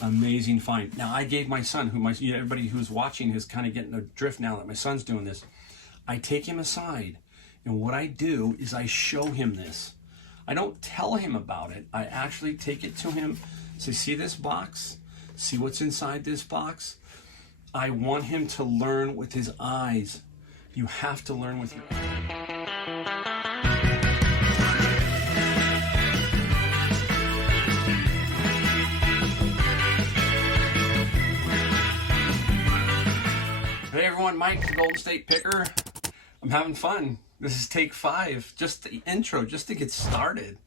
Amazing find. Now I gave my son, everybody who's watching is kind of getting a drift now that my son's doing this. I take him aside, and what I do is I show him this. I don't tell him about it. I actually take it to him. Say, see this box? See what's inside this box? I want him to learn with his eyes. You have to learn with your eyes. Hey everyone, Mike, the Golden State Picker. I'm having fun. This is take 5, just the intro, just to get started.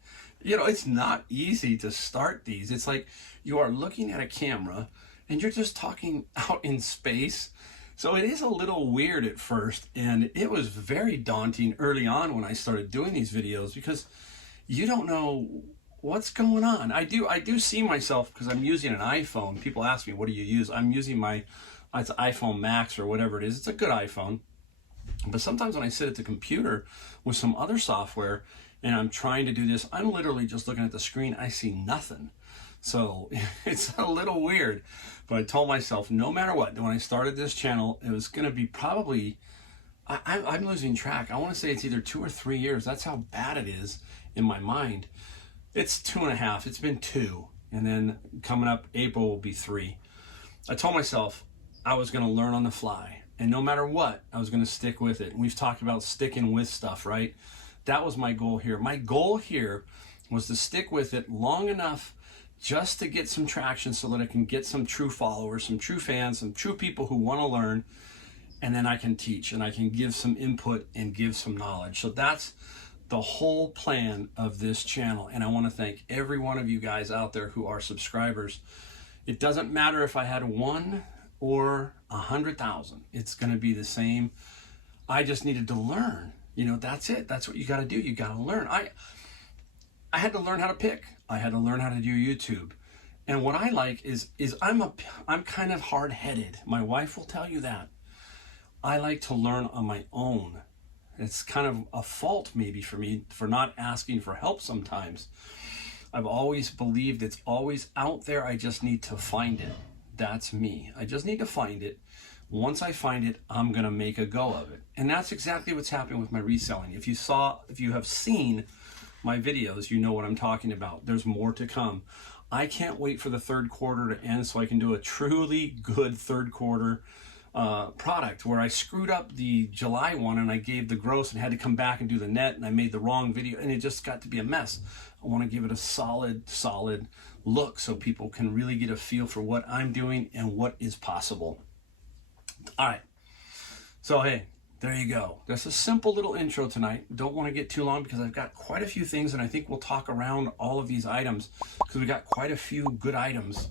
You know, it's not easy to start these. It's like you are looking at a camera and you're just talking out in space. So it is a little weird at first, and it was very daunting early on when I started doing these videos because you don't know what's going on. I do see myself because I'm using an iPhone. People ask me, what do you use? I'm using my it's an iPhone Max or whatever it is. It's a good iPhone. But sometimes when I sit at the computer with some other software and I'm trying to do this, I'm literally just looking at the screen. I see nothing. So it's a little weird. But I told myself, no matter what, when I started this channel, it was going to be probably, I'm losing track. I want to say it's either 2 or 3 years. That's how bad it is in my mind. It's 2.5. It's been 2. And then coming up, April will be 3. I told myself, I was going to learn on the fly, and no matter what, I was going to stick with it. And we've talked about sticking with stuff, right? That was my goal here. My goal here was to stick with it long enough just to get some traction so that I can get some true followers, some true fans, some true people who want to learn, and then I can teach and I can give some input and give some knowledge. So that's the whole plan of this channel, and I want to thank every one of you guys out there who are subscribers. It doesn't matter if I had 1 or 100,000. It's going to be the same. I just needed to learn. You know, that's it. That's what you got to do. You got to learn. I had to learn how to pick. I had to learn how to do YouTube. And what I like is I'm kind of hard-headed. My wife will tell you that. I like to learn on my own. It's kind of a fault maybe for me for not asking for help sometimes. I've always believed it's always out there. I just need to find it. That's me. I just need to find it. Once I find it, I'm going to make a go of it. And that's exactly what's happening with my reselling. If you have seen my videos, you know what I'm talking about. There's more to come. I can't wait for the third quarter to end so I can do a truly good third quarter product where I screwed up the July one and I gave the gross and had to come back and do the net, and I made the wrong video and it just got to be a mess. I want to give it a solid look so people can really get a feel for what I'm doing and what is possible. All right. So, hey, there you go. That's a simple little intro tonight. Don't want to get too long because I've got quite a few things, and I think we'll talk around all of these items because we got quite a few good items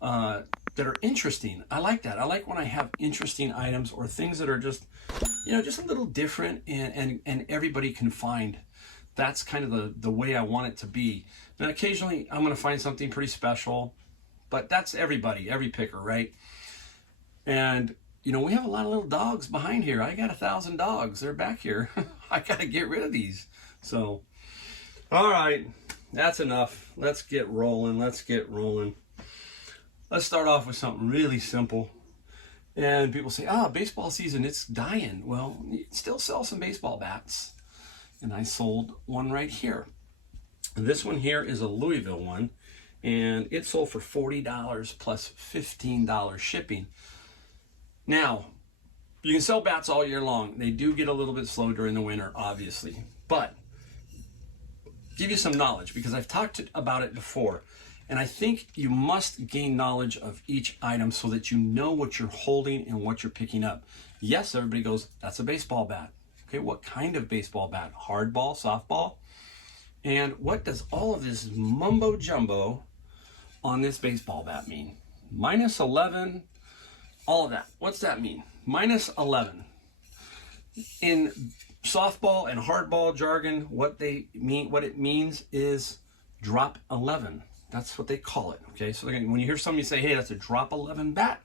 that are interesting. I like that. I like when I have interesting items or things that are just, you know, just a little different and everybody can find. That's kind of the way I want it to be. And occasionally I'm going to find something pretty special, but that's everybody, every picker, right? And, you know, we have a lot of little dogs behind here. I got 1,000 dogs. They're back here. I got to get rid of these. So, all right, that's enough. Let's get rolling. Let's start off with something really simple. And people say, baseball season, it's dying. Well, you can still sell some baseball bats. And I sold one right here. This one here is a Louisville one, and it sold for $40 plus $15 shipping. Now, you can sell bats all year long. They do get a little bit slow during the winter, obviously, but give you some knowledge because I've talked about it before, and I think you must gain knowledge of each item so that you know what you're holding and what you're picking up. Yes, everybody goes, that's a baseball bat. Okay, what kind of baseball bat? Hardball, softball? And what does all of this mumbo jumbo on this baseball bat mean? Minus 11, all of that. What's that mean? Minus 11. In softball and hardball jargon, what it means is drop 11. That's what they call it. Okay, so when you hear somebody say, hey, that's a drop 11 bat.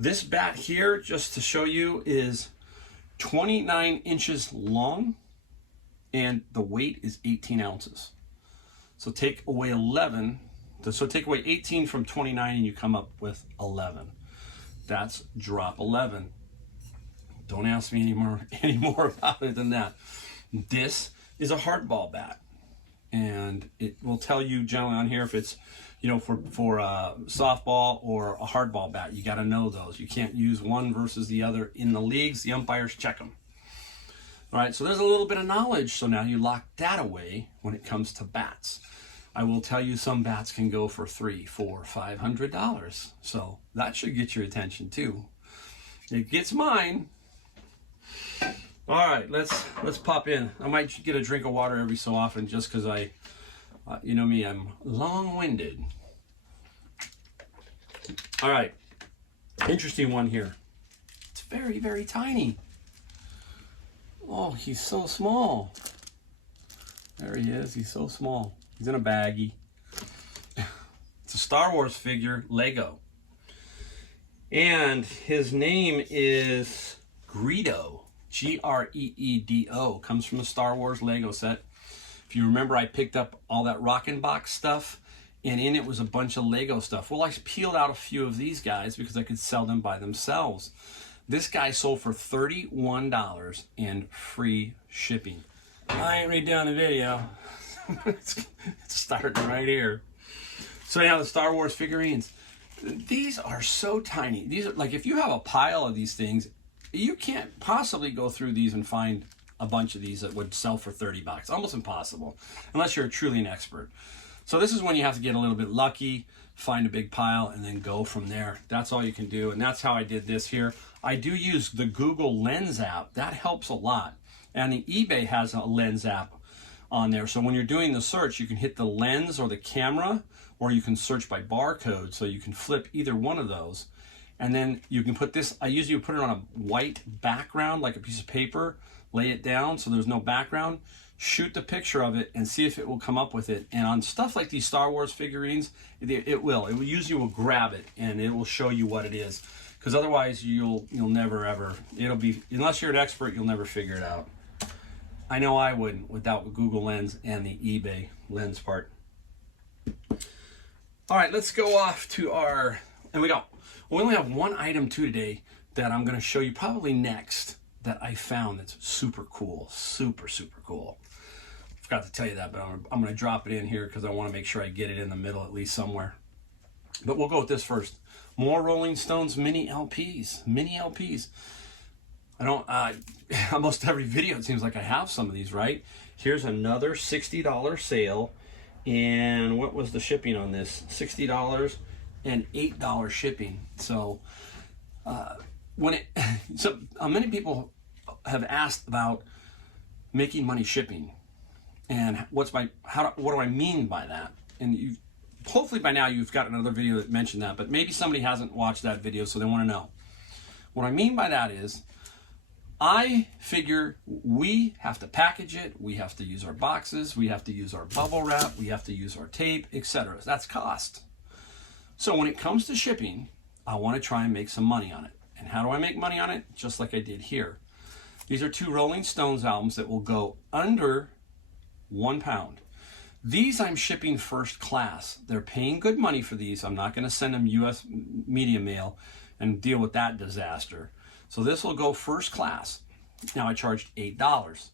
This bat here, just to show you, is 29 inches long, and the weight is 18 ounces. So take away 11 So take away 18 from 29 and you come up with 11. That's drop 11. Don't ask me any more about it than that. This is a hardball bat, and it will tell you generally on here if it's, you know, for softball or a hardball bat. You got to know those. You can't use one versus the other in the leagues. The umpires check them. All right, so there's a little bit of knowledge. So now you lock that away when it comes to bats. I will tell you some bats can go for $300, $400, $500. So that should get your attention too. It gets mine. All right, let's pop in. I might get a drink of water every so often just because you know me, I'm long-winded. All right, interesting one here. It's very, very tiny. Oh, he's so small. There he is, he's so small. He's in a baggie. It's a Star Wars figure, Lego. And his name is Greedo. Greedo. Comes from the Star Wars Lego set. If you remember, I picked up all that Rockin' Box stuff, and in it was a bunch of Lego stuff. Well, I peeled out a few of these guys because I could sell them by themselves. This guy sold for $31 and free shipping. I ain't redoing the video. It's starting right here. So now the Star Wars figurines. These are so tiny. These are like, if you have a pile of these things, you can't possibly go through these and find a bunch of these that would sell for 30 bucks. Almost impossible, unless you're truly an expert. So this is when you have to get a little bit lucky, find a big pile, and then go from there. That's all you can do, and that's how I did this here. I do use the Google Lens app. That helps a lot. And the eBay has a Lens app on there. So when you're doing the search, you can hit the lens or the camera, or you can search by barcode. So you can flip either one of those. And then you can put this, I usually put it on a white background, like a piece of paper, lay it down so there's no background, shoot the picture of it and see if it will come up with it. And on stuff like these Star Wars figurines, it will usually will grab it and it will show you what it is. Because otherwise you'll never ever, it'll be, unless you're an expert, you'll never figure it out. I know I wouldn't without Google Lens and the eBay Lens part. All right, let's go off to our, and we only have one item today that I'm going to show you probably next that I found that's super cool, super cool. Forgot to tell you that, but I'm going to drop it in here because I want to make sure I get it in the middle at least somewhere. But we'll go with this first. More Rolling Stones mini LPs. I don't, almost every video it seems like I have some of these, right? Here's another $60 sale. And what was the shipping on this? $60 and $8 shipping. So many people have asked about making money shipping and what do I mean by that? And hopefully by now you've got another video that mentioned that, but maybe somebody hasn't watched that video, so they want to know. What I mean by that is, I figure we have to package it, we have to use our boxes, we have to use our bubble wrap, we have to use our tape, etc. That's cost. So when it comes to shipping, I want to try and make some money on it. And how do I make money on it? Just like I did here. These are 2 Rolling Stones albums that will go under 1 pound. These I'm shipping first class. They're paying good money for these. I'm not going to send them US media mail and deal with that disaster. So this will go first class. Now I charged $8.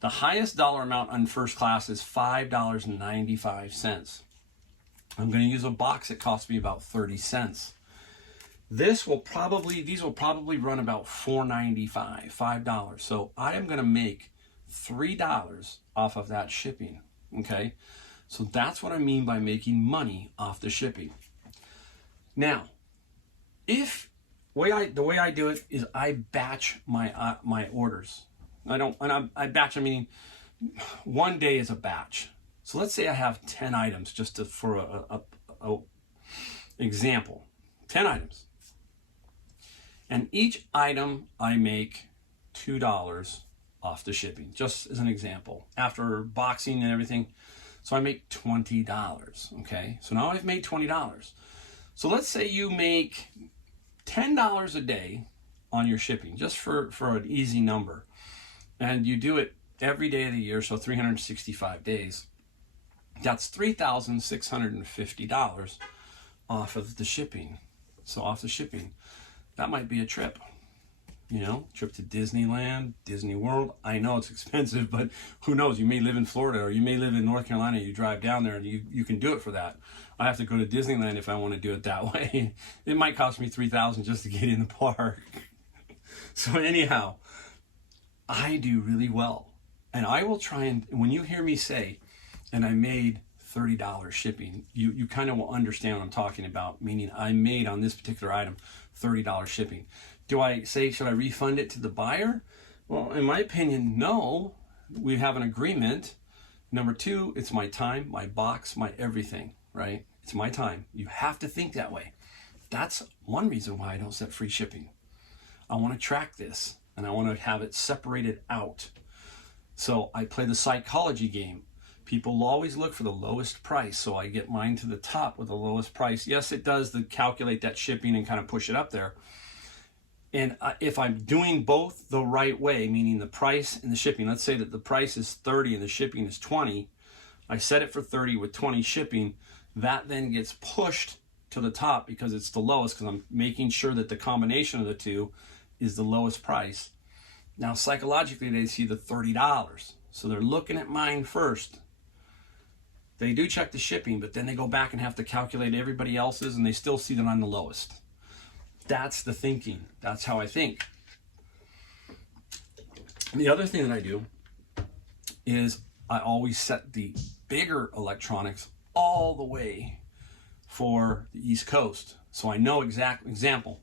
The highest dollar amount on first class is $5.95. I'm going to use a box that costs me about 30 cents. These will probably run about $4.95, $5. So I am going to make $3 off of that shipping. Okay, so that's what I mean by making money off the shipping. Now, the way I do it is I batch my orders. I batch. I mean, one day is a batch. So let's say I have 10 items, just for a example, 10 items, and each item I make $2 off the shipping, just as an example, after boxing and everything. So I make $20. Okay, so now I've made $20. So let's say you make $10 a day on your shipping, just for an easy number, and you do it every day of the year, so 365 days. That's $3,650 off of the shipping. So off the shipping, that might be a trip. You know, trip to Disneyland, Disney World. I know it's expensive, but who knows? You may live in Florida or you may live in North Carolina. You drive down there and you can do it for that. I have to go to Disneyland if I want to do it that way. It might cost me $3,000 just to get in the park. So anyhow, I do really well. And I will try and, when you hear me say, and I made $30 shipping, you kind of will understand what I'm talking about, meaning I made on this particular item $30 shipping. Do I say, should I refund it to the buyer? Well, in my opinion, no. We have an agreement. Number two, it's my time, my box, my everything, right? It's my time. You have to think that way. That's one reason why I don't set free shipping. I want to track this and I want to have it separated out. So I play the psychology game. People will always look for the lowest price, so I get mine to the top with the lowest price. Yes, it does calculate that shipping and kind of push it up there. And if I'm doing both the right way, meaning the price and the shipping, let's say that the price is 30 and the shipping is 20, I set it for 30 with 20 shipping, that then gets pushed to the top because it's the lowest, because I'm making sure that the combination of the two is the lowest price. Now, psychologically, they see the $30. So they're looking at mine first. They do check the shipping, but then they go back and have to calculate everybody else's, and they still see that I'm the lowest. That's the thinking. That's how I think. And the other thing that I do is I always set the bigger electronics all the way for the East Coast. So I know exact example,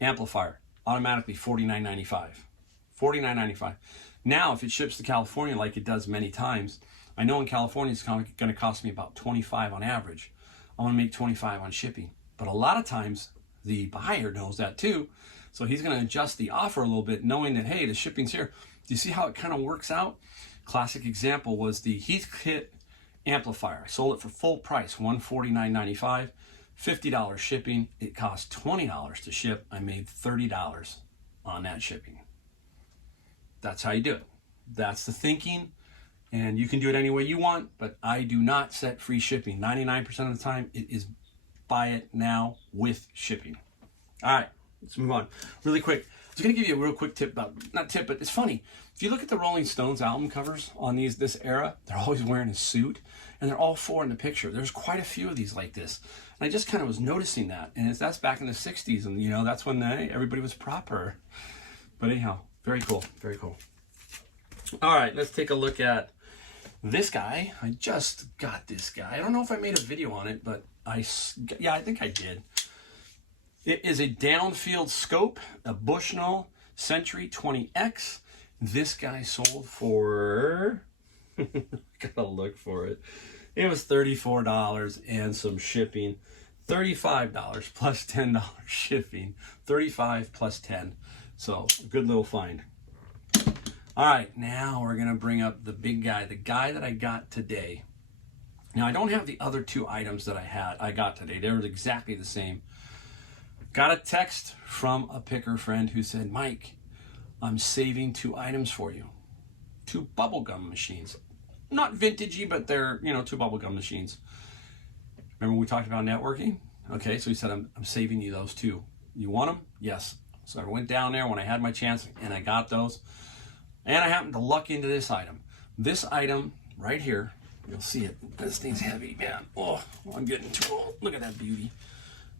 amplifier, automatically $49.95. $49.95. Now, if it ships to California like it does many times, I know in California it's going to cost me about $25 on average. I want to make $25 on shipping. But a lot of times, the buyer knows that too. So he's going to adjust the offer a little bit, knowing that, hey, the shipping's here. Do you see how it kind of works out? Classic example was the Heathkit amplifier. I sold it for full price, $149.95, $50 shipping. It cost $20 to ship. I made $30 on that shipping. That's how you do it. That's the thinking. And you can do it any way you want, but I do not set free shipping. 99% of the time, it is buy it now with shipping. All right, let's move on. Really quick, I was going to give you a real quick tip about, not tip, but it's funny. If you look at the Rolling Stones album covers on this era, they're always wearing a suit, and they're all four in the picture. There's quite a few of these like this. And I just kind of was noticing that. And that's back in the 60s, and that's when everybody was proper. But anyhow, very cool, very cool. All right, let's take a look at this guy. I just got this guy. I don't know if I made a video on it, but I think I did. It is a downfield scope, a Bushnell Century 20X. This guy sold for, gotta look for it. It was $34 and some shipping. $35 plus $10 shipping. $35 plus $10. So, good little find. All right, now we're gonna bring up the big guy, the guy that I got today. Now, I don't have the other two items that I got today. They were exactly the same. Got a text from a picker friend who said, Mike, I'm saving 2 items for you. 2 bubblegum machines. Not vintagey, but they're, 2 bubblegum machines. Remember we talked about networking? Okay, so he said, I'm saving you those 2. You want them? Yes. So I went down there when I had my chance, and I got those. And I happened to luck into this item. This item right here, you'll see it. This thing's heavy, man. Oh, I'm getting too old. Look at that beauty.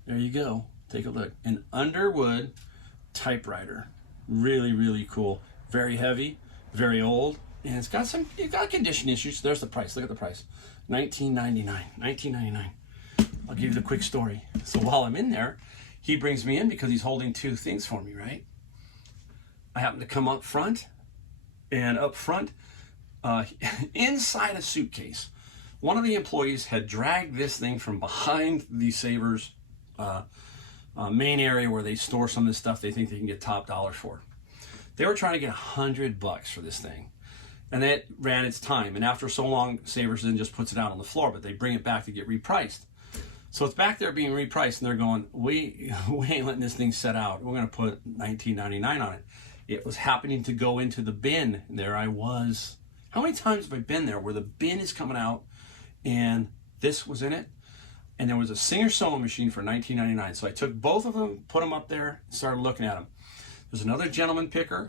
There you go. Take a look. An Underwood typewriter. Really, really cool. Very heavy, very old, and it's got condition issues. There's the price. Look at the price. $19.99. $19.99. I'll give you the quick story. So while I'm in there, he brings me in because he's holding 2 things for me, right? I happen to come up front, and up front, inside a suitcase, one of the employees had dragged this thing from behind the Savers main area where they store some of this stuff they think they can get top dollar for. They were trying to get $100 for this thing, and that ran its time. And after so long, Savers then just puts it out on the floor, but they bring it back to get repriced. So it's back there being repriced, and they're going, we ain't letting this thing set out. We're going to put $19.99 on it. It was happening to go into the bin. There I was. How many times have I been there where the bin is coming out and this was in it. And there was a Singer sewing machine for $19.99. So I took both of them, put them up there, and started looking at them. There's another gentleman picker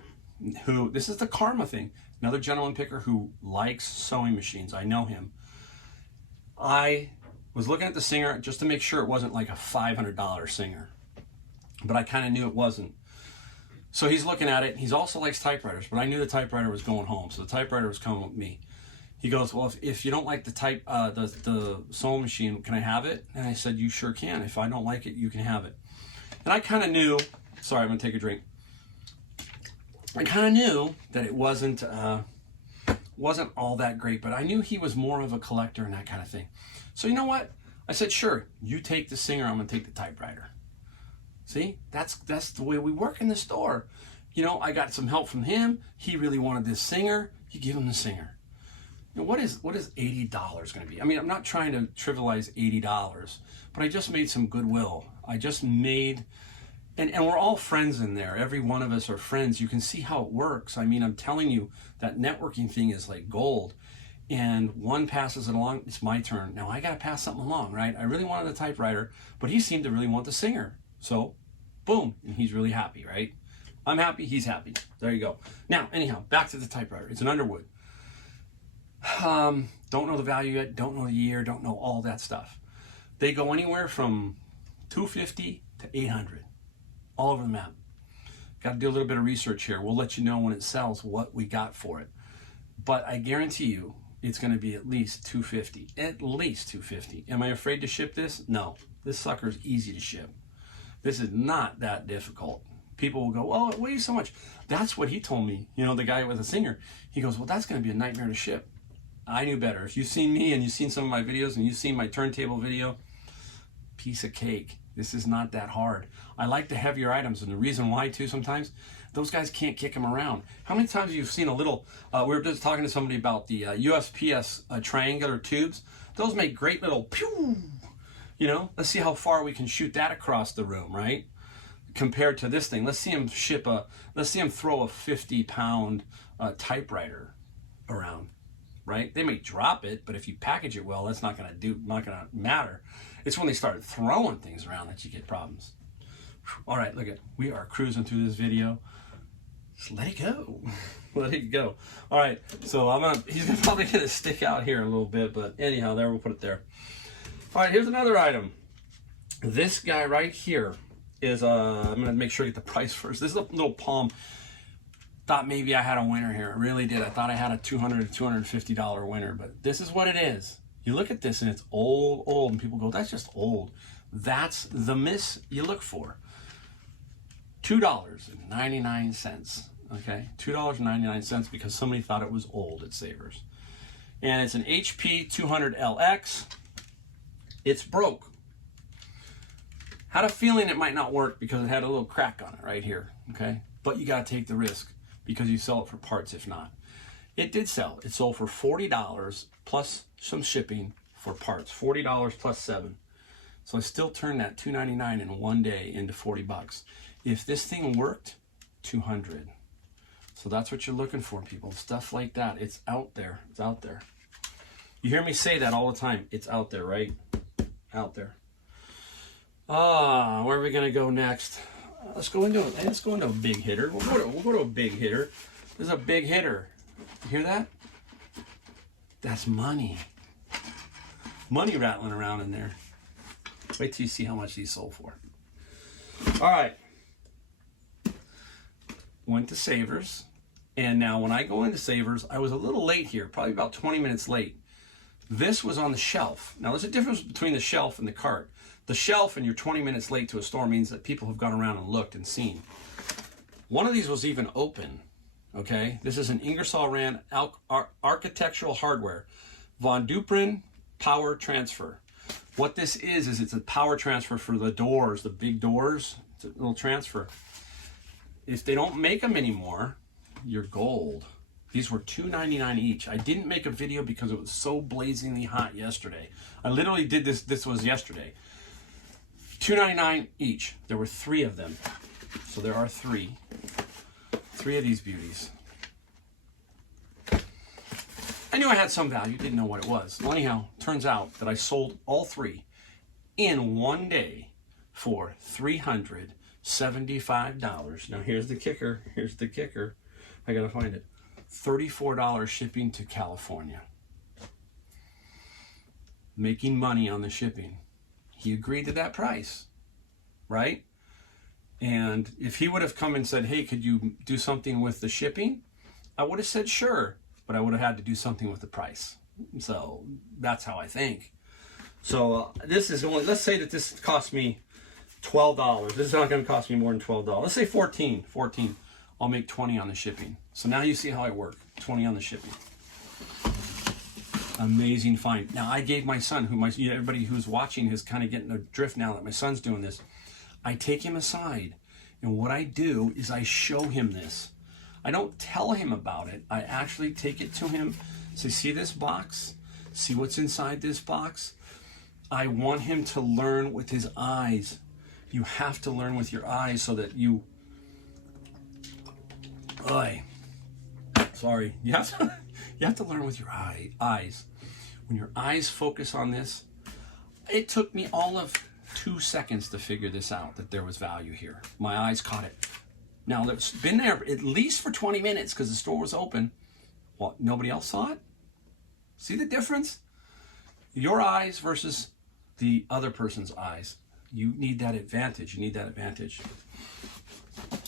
who, this is the karma thing, another gentleman picker who likes sewing machines. I know him. I was looking at the Singer just to make sure it wasn't like a $500 Singer, but I kind of knew it wasn't. So he's looking at it. He also likes typewriters, but I knew the typewriter was going home, so the typewriter was coming with me. He goes, well, if you don't like the sewing machine, can I have it? And I said, you sure can. If I don't like it, you can have it. And I kind of knew, sorry, I'm gonna take a drink. I kind of knew that it wasn't all that great, but I knew he was more of a collector and that kind of thing. So you know what? I said, sure, you take the Singer, I'm gonna take the typewriter. See, that's the way we work in the store. You know, I got some help from him. He really wanted this Singer. You give him the Singer. You know, what is $80 going to be? I mean, I'm not trying to trivialize $80, but I just made some goodwill. I just made, and we're all friends in there. Every one of us are friends. You can see how it works. I mean, I'm telling you, that networking thing is like gold. And one passes it along, it's my turn. Now I got to pass something along, right? I really wanted the typewriter, but he seemed to really want the Singer. So, boom, and he's really happy, right? I'm happy, he's happy. There you go. Now, anyhow, back to the typewriter. It's an Underwood. Don't know the value yet, don't know the year, don't know all that stuff. They go anywhere from $250 to $800, all over the map. Got to do a little bit of research here. We'll let you know when it sells what we got for it. But I guarantee you, it's going to be at least $250. At least $250. Am I afraid to ship this? No. This sucker's easy to ship. This is not that difficult. People will go, oh, it weighs so much. That's what he told me. You know, the guy with the Singer. He goes, well, that's going to be a nightmare to ship. I knew better. If you've seen me and you've seen some of my videos and you've seen my turntable video, piece of cake. This is not that hard. I like the heavier items, and the reason why too sometimes, those guys can't kick them around. How many times have you seen a little, we were just talking to somebody about the USPS triangular tubes. Those make great little pew, you know, let's see how far we can shoot that across the room, right? Compared to this thing, let's see him throw a 50-pound typewriter around. Right? They may drop it, but if you package it well, that's not gonna matter. It's when they start throwing things around that you get problems. All right, look at, we are cruising through this video. Just let it go. Let it go. All right, so he's probably gonna stick out here a little bit, but anyhow, there, we'll put it there. All right, here's another item. This guy right here is, I'm gonna make sure I get the price first. This is a little palm. Thought maybe I had a winner here. I really did. I thought I had a $200 to $250 winner, but this is what it is. You look at this and it's old, and people go, that's just old. That's the miss you look for. $2.99, okay? $2.99 because somebody thought it was old at Savers. And it's an HP 200LX. It's broke. Had a feeling it might not work because it had a little crack on it right here, okay? But you gotta take the risk, because you sell it for parts if not. It did sell. It sold for $40 plus some shipping for parts. $40 plus $7. So I still turned that $2.99 in one day into $40. If this thing worked, $200. So that's what you're looking for, people. Stuff like that. It's out there. It's out there. You hear me say that all the time. It's out there, right? Out there. Where are we gonna go next? Let's go into a big hitter. We'll go to a big hitter. This is a big hitter. You hear that? That's money. Money rattling around in there. Wait till you see how much these sold for. All right. Went to Savers. And now when I go into Savers, I was a little late here, probably about 20 minutes late. This was on the shelf. Now there's a difference between the shelf and the cart. The shelf and you're 20 minutes late to a store means that people have gone around and looked and seen. One of these was even open, okay? This is an Ingersoll Rand architectural hardware. Von Duprin power transfer. What this is it's a power transfer for the doors, the big doors. It's a little transfer. If they don't make them anymore, you're gold. These were $2.99 each. I didn't make a video because it was so blazingly hot yesterday. I literally did this was yesterday. $2.99 each. There were 3 of them. So there are 3 of these beauties. I knew I had some value, didn't know what it was. Well, anyhow, turns out that I sold all 3 in one day for $375. Now here's the kicker. Here's the kicker. I gotta find it. $34 shipping to California. Making money on the shipping. He agreed to that price, right? And if he would have come and said, hey, could you do something with the shipping? I would have said sure, but I would have had to do something with the price. So that's how I think. So this is only, let's say that this cost me $12. This is not going to cost me more than $12. Let's say 14. I'll make 20 on the shipping. So now you see how I work. 20 on the shipping. Amazing find. Now I gave my son, everybody who's watching is kind of getting a drift now that my son's doing this. I take him aside, and what I do is I show him this. I don't tell him about it. I actually take it to him. So see this box? See what's inside this box? I want him to learn with his eyes. You have to learn with your eyes so that you... Sorry. You have to learn with your eyes. When your eyes focus on this, it took me all of 2 seconds to figure this out, that there was value here. My eyes caught it. Now, it's been there at least for 20 minutes because the store was open. What, nobody else saw it? See the difference? Your eyes versus the other person's eyes. You need that advantage. You need that advantage.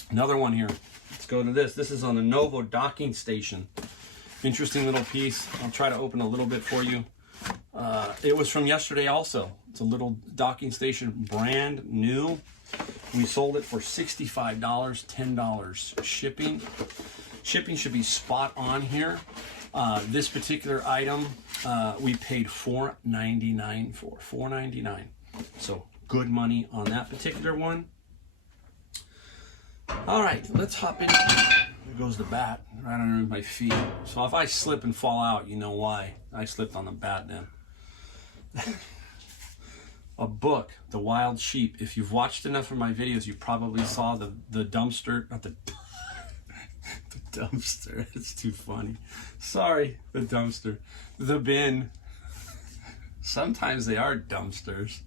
Another one here. Let's go to this. This is on the Novo docking station. Interesting little piece. I'll try to open a little bit for you. It was from yesterday also. It's a little docking station, brand new. We sold it for $65, $10 shipping. Shipping should be spot on here. This particular item we paid $4.99 for. $4.99. So good money on that particular one. All right, let's hop in. There goes the bat right under my feet. So if I slip and fall out, you know why. I slipped on the bat then. A book, The Wild Sheep. If you've watched enough of my videos, you probably saw the dumpster, not the dumpster. It's too funny. Sorry, the dumpster. The bin. Sometimes they are dumpsters.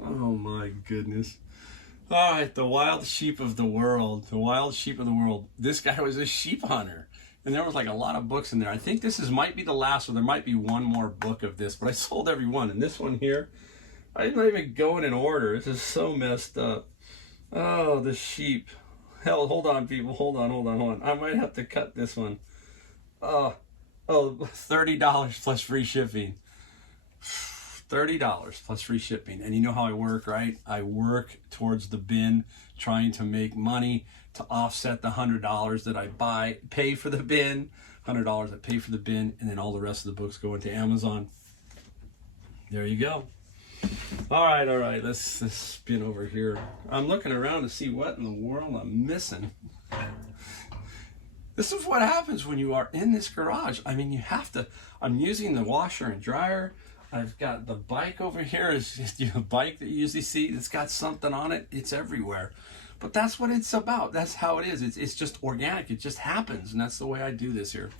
Oh my goodness. All right, The Wild Sheep of the World. The Wild Sheep of the World. This guy was a sheep hunter. And there was like a lot of books in there. I think this might be the last one. There might be one more book of this, but I sold every one. And this one here, I didn't even go in order. It's just so messed up. Oh, the sheep. Hell, hold on, people. Hold on. I might have to cut this one. Oh, $30 plus free shipping. $30 plus free shipping. And you know how I work, right? I work towards the bin, trying to make money to offset the $100 that I pay for the bin, $100 I pay for the bin, and then all the rest of the books go into Amazon. There you go. All right, let's spin over here. I'm looking around to see what in the world I'm missing. This is what happens when you are in this garage. I mean, you have to, I'm using the washer and dryer. I've got the bike over here. It's just a bike that you usually see. It's got something on it. It's everywhere. But that's what it's about. That's how it is. It's just organic. It just happens. And that's the way I do this here.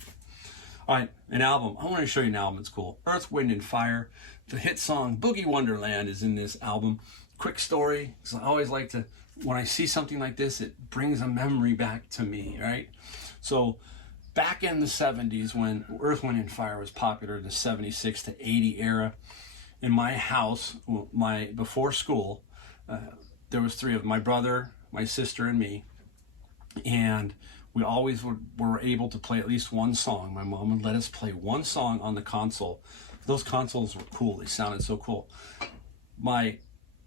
All right, an album. I want to show you an album. It's cool. Earth, Wind, and Fire. The hit song Boogie Wonderland is in this album. Quick story. Because I always like to, when I see something like this, it brings a memory back to me, right? So back in the 70s when Earth, Wind, and Fire was popular, the 76 to 80 era, in my house, before school, there was 3 of them, my brother, my sister, and me, and we always were able to play at least one song. My mom would let us play one song on the console. Those consoles were cool. They sounded so cool. My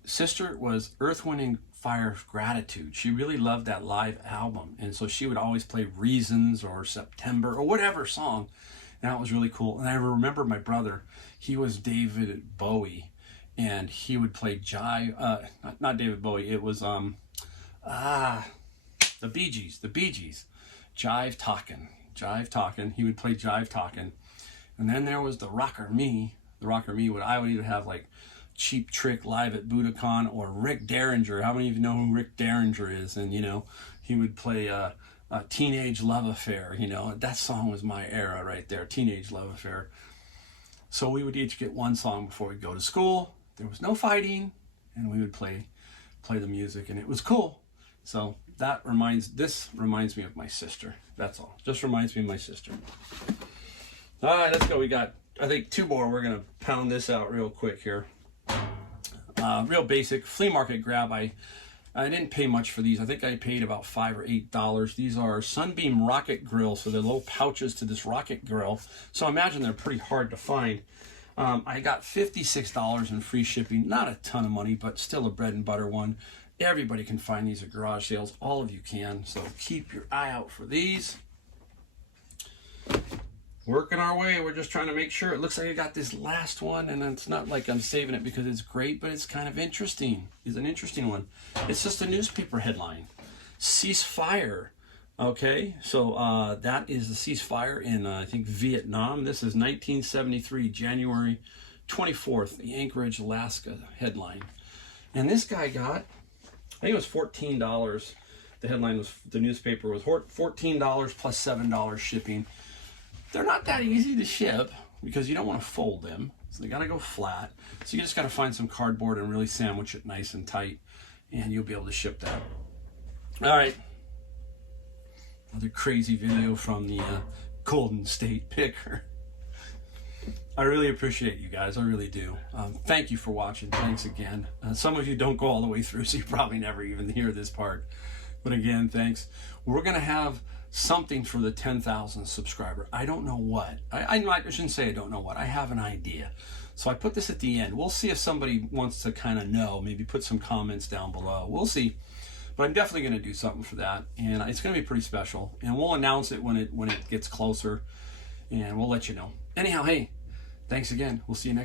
sister was Earth, Wind, and Fire Gratitude. She really loved that live album, and so she would always play Reasons or September or whatever song. And that was really cool. And I remember my brother, he was David Bowie, and he would play jive. Not David Bowie. It was the Bee Gees. Jive Talkin'. He would play Jive Talkin'. And then there was the Rocker Me. I would either have like Cheap Trick live at Budokan or Rick Derringer. How many of you know who Rick Derringer is? And he would play a Teenage Love Affair. That song was my era right there. Teenage Love Affair. So we would each get one song before we go to school. There was no fighting, and we would play the music, and it was cool. So this reminds me of my sister. That's all. Just reminds me of my sister. All right, let's go. We got, I think, 2 more. We're gonna pound this out real quick here. Real basic flea market grab. I didn't pay much for these. I think I paid about $5 or $8. These are Sunbeam rocket grills, so they're little pouches to this rocket grill. So I imagine they're pretty hard to find. I got $56 in free shipping. Not a ton of money, but still a bread and butter one. Everybody can find these at garage sales. All of you can. So keep your eye out for these. Working our way. We're just trying to make sure. It looks like I got this last one, and it's not like I'm saving it because it's great, but it's kind of interesting. It's an interesting one. It's just a newspaper headline. Ceasefire. Okay, so that is the ceasefire in, I think, Vietnam. This is 1973, January 24th, the Anchorage, Alaska headline. And this guy got, I think it was $14. The headline was, the newspaper was $14 plus $7 shipping. They're not that easy to ship because you don't want to fold them. So they got to go flat. So you just got to find some cardboard and really sandwich it nice and tight, and you'll be able to ship that. All right. Another crazy video from the Golden State Picker. I really appreciate you guys. I really do. Thank you for watching. Thanks again. Some of you don't go all the way through, so you probably never even hear this part. But again, thanks. We're going to have something for the 10,000 subscriber. I don't know what. I shouldn't say I don't know what. I have an idea. So I put this at the end. We'll see if somebody wants to kind of know. Maybe put some comments down below. We'll see. But I'm definitely going to do something for that, and it's going to be pretty special. And we'll announce it when it gets closer, and we'll let you know. Anyhow, hey, thanks again. We'll see you next time.